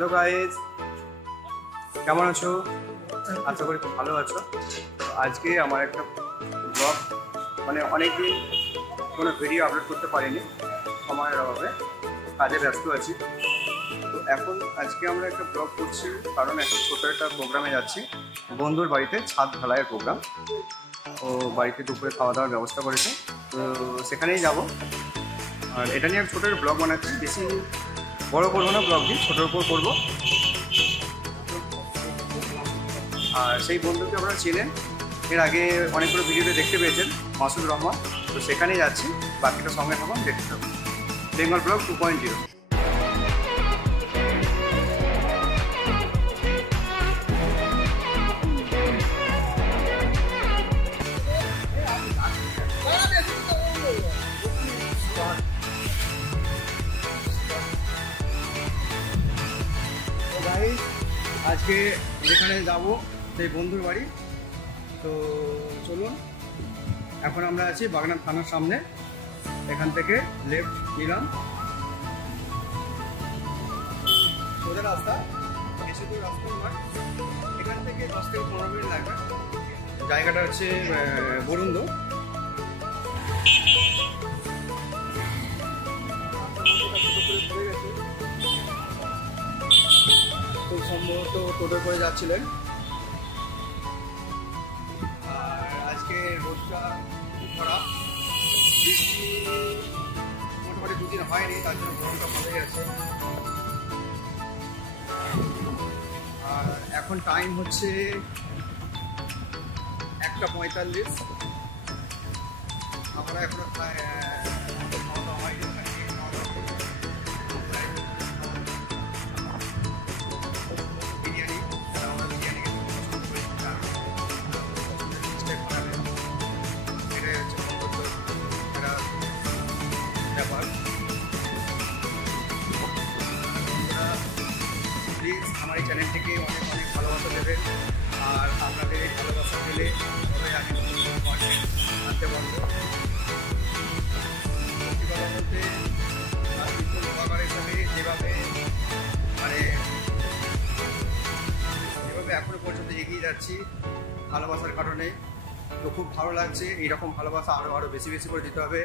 Hello guys, কেমন আছো? আশা করি খুব ভালো আছো। আজকে আমার একটা ব্লগ, মানে অনেকদিন কোনো ভিডিও আপলোড করতে পারিনি, সময়ের অভাবে কাজে ব্যস্ত আছি। তো এখন আজকে আমরা একটা ব্লগ করছি, কারণ একটা ছোটো একটা প্রোগ্রামে যাচ্ছি, বন্ধুর বাড়িতে ছাদ ঢালাইয়ের প্রোগ্রাম। ও বাড়িতে দুপুরে খাওয়া দাওয়ার ব্যবস্থা করেছে, তো সেখানেই যাব। আর এটা নিয়ে ছোটো একটা ব্লগ বানাচ্ছি, বেশি বড় করবো না, ব্লগটি ছোটোর উপর করবো। আর সেই বন্ধুকে আপনারা চেনেন, এর আগে অনেকগুলো ভিডিওতে দেখতে পেয়েছেন, মাসুদ রহমান। তো সেখানেই যাচ্ছি, বাকিটা সঙ্গে থাকুন, দেখতে থাকুন। বেঙ্গল ব্লগ 2.0। আজকে যেখানে যাব সেই বন্ধুর বাড়ি, তো চলুন। এখন আমরা আছি বাগনান থানার সামনে, এখান থেকে লেফট নিলাম, সোজা রাস্তা, বেশি দূর রাস্তা নয়, এখান থেকে 10 থেকে 15 মিনিট লাগবে। জায়গাটা হচ্ছে বরুন্দ। খুব সম্ভবত টোটো করে যাচ্ছিলেন। আর আজকে রোদটা খুব খারাপ, বৃষ্টি মোটামুটি দুদিন হয়নি, তার জন্য গরমটা ভালোই আছে। আর এখন টাইম হচ্ছে 1:45। আমরা এখনো খাওয়া দাওয়া হয়নি। প্লিজ আমার এই চ্যানেলটিকে অনেক অনেক ভালোবাসা দেবেন। আর আপনাদের এই ভালোবাসা পেলে তবে আমি নতুন কন্টেন্ট আনতে পারবো। সত্যি কথা বলতে ব্লগার হিসাবে যেভাবে এখনো পর্যন্ত এগিয়ে যাচ্ছি ভালোবাসার কারণে, তো খুব ভালো লাগছে। এইরকম ভালোবাসা আরও বেশি বেশি করে দিতে হবে।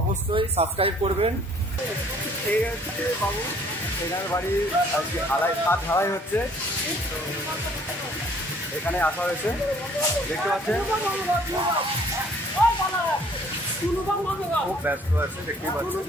অবশ্যই সাবস্ক্রাইব করবেন। এই হচ্ছে বাবু, এনার বাড়ি আজকে ছাদ ঢালাই হচ্ছে, তো এখানে আসা হয়েছে, দেখতে পাচ্ছেন খুব ব্যস্ত আছে, দেখতেই পাচ্ছেন।